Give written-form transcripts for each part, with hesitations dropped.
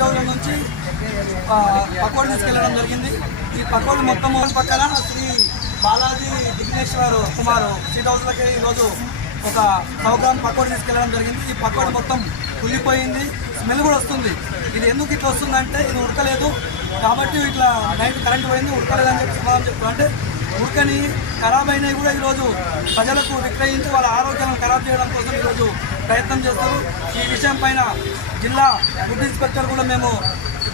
Seat హౌస్ల నుంచి పకోడీ తీసుకెళ్లడం జరిగింది. ఈ పకోడీ మొత్తం పక్కన శ్రీ బాలాజీ విఘ్నేశ్వర్ కుమార్ సీట్ హౌస్లకి ఈరోజు ఒక 100 గ్రామ్ పకోడీ తీసుకెళ్లడం జరిగింది. ఈ పకోడీ మొత్తం కుళ్ళిపోయింది, స్మెల్ కూడా వస్తుంది. ఇది ఎందుకు ఇట్లా వస్తుందంటే ఇది ఉడకలేదు కాబట్టి ఇట్లా నైట్ కరెంట్ పోయింది, ఉడకలేదని చెప్పి సమాధానం చెప్తున్నారు. అంటే ఉడకని ఖరాబ్ అయినవి కూడా ఈరోజు ప్రజలకు విక్రయించి వాళ్ళ ఆరోగ్యాలను ఖరాబ్ చేయడం కోసం ఈరోజు ప్రయత్నం చేస్తారు. ఈ విషయం పైన జిల్లా ఫుడ్ ఇన్స్పెక్టర్ కూడా మేము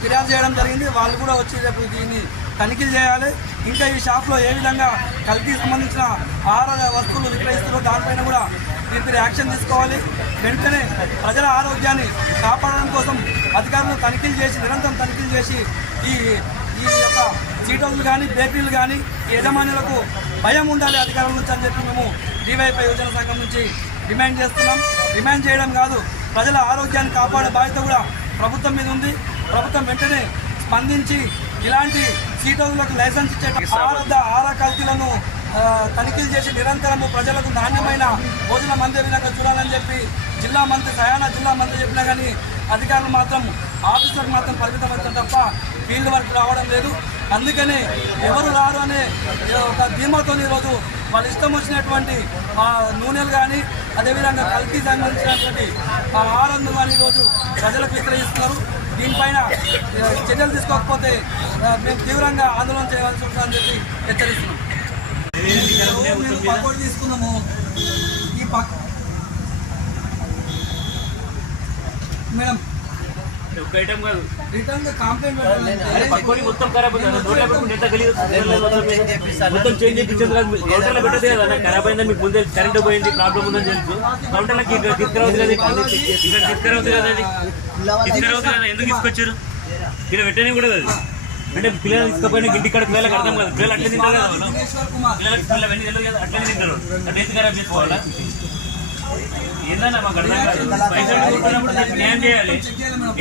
ఫిర్యాదు చేయడం జరిగింది. వాళ్ళు కూడా వచ్చి రేపు దీన్ని తనిఖీలు చేయాలి. ఇంకా ఈ షాప్లో ఏ విధంగా కల్తీకి సంబంధించిన ఆహార వస్తువులు విక్రయిస్తారో దానిపైన కూడా దీనిపై యాక్షన్ తీసుకోవాలి. వెంటనే ప్రజల ఆరోగ్యాన్ని కాపాడడం కోసం అధికారులు తనిఖీలు చేసి నిరంతరం తనిఖీలు చేసి ఈ యొక్క సీట్ హౌస్లు కానీ బేకరీలు కానీ యజమానులకు భయం ఉండాలి అధికారుల నుంచి అని చెప్పి మేము డివైఎఫ్ఐ యువజన సంఘం నుంచి డిమాండ్ చేస్తున్నాం. డిమాండ్ చేయడం కాదు, ప్రజల ఆరోగ్యాన్ని కాపాడే బాధ్యత కూడా ప్రభుత్వం మీద ఉంది. ప్రభుత్వం వెంటనే స్పందించి ఇలాంటి సీట్ హౌస్లకు లైసెన్స్ ఇచ్చే ఆహార కల్తీలను తనిఖీలు చేసి నిరంతరము ప్రజలకు నాణ్యమైన భోజనం అందే విధంగా చూడాలని చెప్పి జిల్లా మంత్రి సయానా జిల్లా మంత్రి చెప్పినా కానీ అధికారులు మాత్రం ఆఫీసర్కి మాత్రం పరిమితమవుతారు తప్ప ఫీల్డ్ వర్క్ రావడం లేదు. అందుకని ఎవరు రారు అనే ఒక ధీమాతో ఈరోజు వాళ్ళు ఇష్టం వచ్చినటువంటి నూనెలు కానీ అదేవిధంగా కల్తీ సంబంధించినటువంటి ఆహారాలను కానీ ఈరోజు ప్రజలకు విక్రయిస్తున్నారు. దీనిపైన చర్యలు తీసుకోకపోతే మేము తీవ్రంగా ఆందోళన చేయాల్సి ఉంటుందని చెప్పి హెచ్చరిస్తున్నాం. మేము పకోడీ తీసుకున్నాము. ఈ మేడం రిటర్న్ కంప్లైంట్ పకోడీ మొత్తం ఖరాబ్ మొత్తం చేంజ్ చేయించారు. కౌంటర్లో పెట్టదే కదా ఖరాబ్ అయిందని మీకు ముందే కరెంట్ పోయింది ప్రాబ్లం ఉందని తెలుసు. కౌంటర్లకి తీసుకురావద్దు కదా, ఇక్కడ తీసుకురావద్దు కదా, అది తీసుకురావద్దు కదా, ఎందుకు తీసుకొచ్చారు? ఇక్కడ పెట్టనే కూడా అది అంటే పిల్లలు తీసుకుపోయిన ఇంటి కాడ పిల్లలకు అర్థం కాదు. పిల్లలు అట్లే తింటారు కదా, పిల్లలకి పిల్లలు అవన్నీ తెలియదు కదా, అట్లనే తింటారు. అంటే ఎందుకు ఖరాబ్ చేసుకోవాలా? ఏందన్నా మాకు అర్థం కాదు. పైసలు కొట్టినప్పుడు దానికి న్యాయం చేయాలి.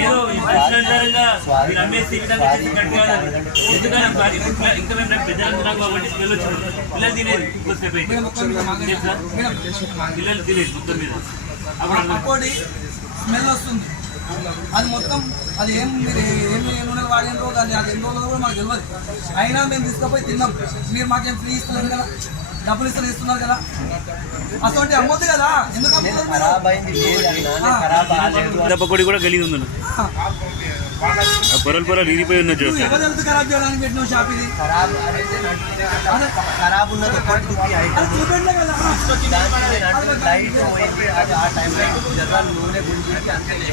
ఏదో ఇష్టానుసారంగా మీరు అమ్మేసి ఈ విధంగా చేసినట్టు కాదు. ఎందుకని ఇంకా మేము ప్రజలు తిన్నాం కాబట్టి పిల్లలు వచ్చినారు. పిల్లలు తినేది కొద్దిసేపు అయితే పిల్లలు తినేది మొత్తం మీద పకోడీ స్మెల్ వస్తుంది. అది మొత్తం అది మీరు ఏమి నూనెలు వాడినరో దాన్ని అది ఎన్ని రోజులు కూడా మాకు తెలియదు. అయినా మేము తీసుకుపోయి తిన్నాం. మీరు మాకేం ఫ్రీ ఇస్తున్నారు కదా, డబ్బులు ఇస్తున్నారు కదా, అటువంటి అమ్మొద్దు కదా. ఎందుకు అమ్ముతున్నారు? పకోడీ కూడా గలీజ్ ఉంది, పొరలు పొరలు ఇరిగిపోయి ఉన్న ఎవరు హెల్త్ ఖరాబ్ చేయడానికి పెట్టిన షాప్ ఇది.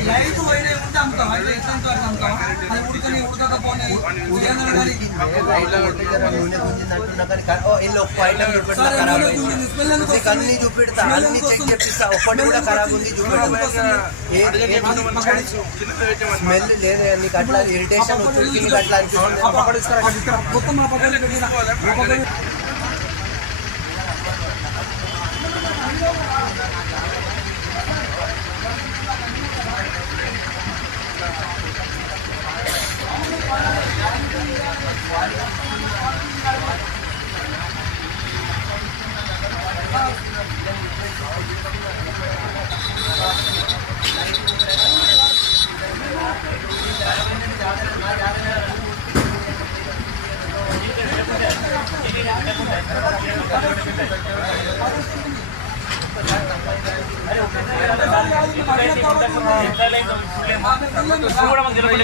లైట్ పోయినా ఉంటే అమ్ముతాం. అయితే ఎట్లా అమ్ముతాం? అది ఉడకని ఉడకపోని చూపెడతా అన్ని చెక్ చేపిస్తా. ఒక్కటి కూడా ఖరాబ్ ఉంది స్మెల్ లేదు. నీకు అట్లా ఇరిటేషన్ వచ్చింది, నీకు అట్లా అనిపిస్తుంది.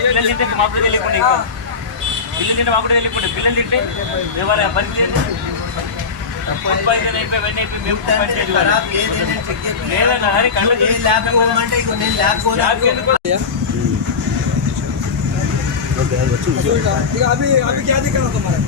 పిల్లలు తింటే మాకు తెలియకుండా పిల్లలు తింటే మాకు తెలియకుండా పిల్లలు తింటే ఎవరు పరిస్థితి లేదన్నా. అరే अभी क्या दिक्कत है तुम्हारा?